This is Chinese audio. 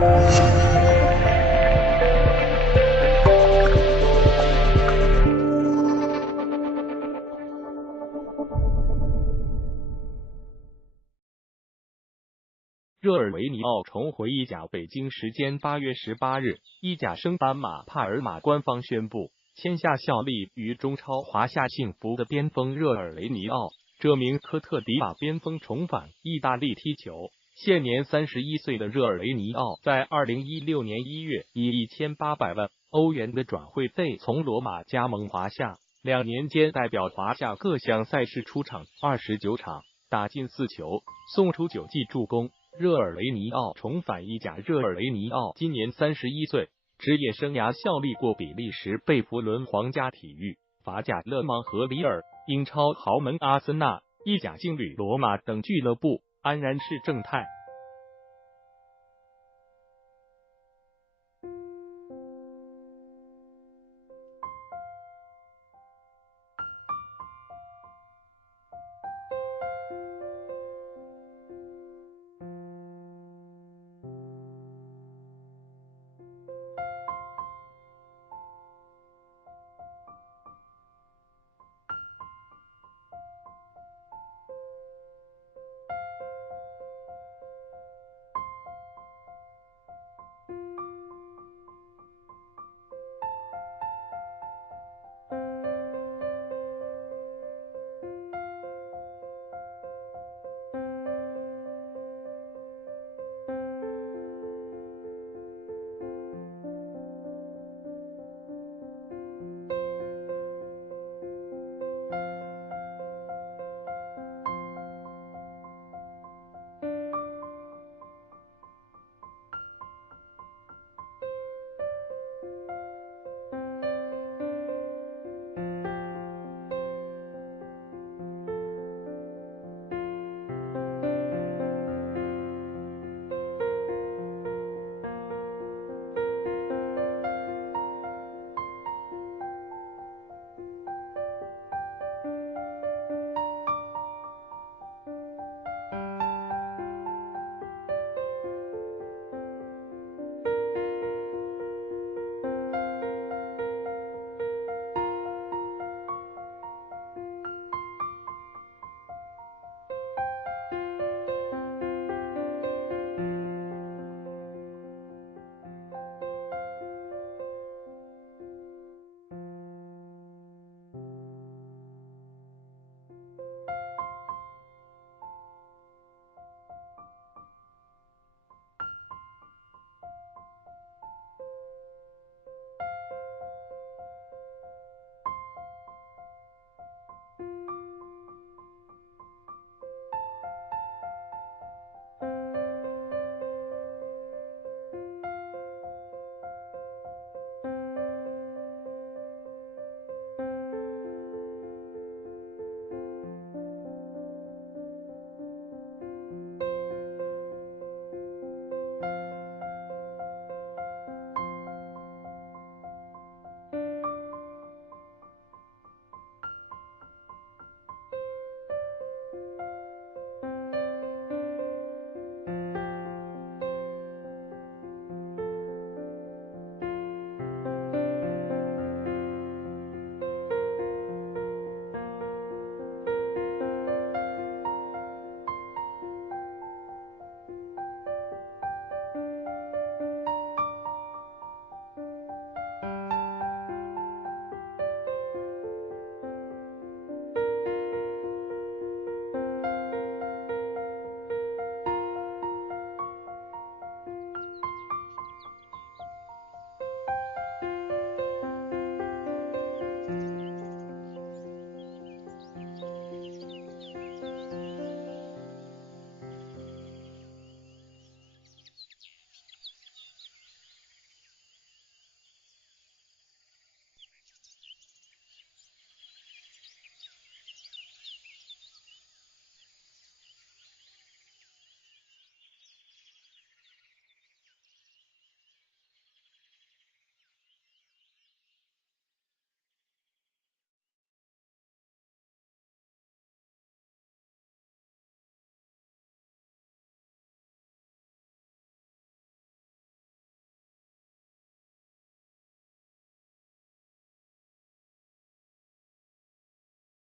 热尔维尼奥重回意甲。北京时间8月18日，意甲升班马帕尔马官方宣布签下效力于中超华夏幸福的边锋热尔维尼奥。这名科特迪瓦边锋重返意大利踢球。现年31岁的热尔维尼奥在2016年1月以1800万欧元的转会费从罗马加盟华夏，2年间代表华夏各项赛事出场29场，打进4球，送出9记助攻。热尔维尼奥重返意甲。热尔维尼奥今年31岁，职业生涯效力过比利时贝弗伦皇家体育、法甲勒芒和里尔、英超豪门阿森纳、意甲劲旅罗马等俱乐部，安然是正态。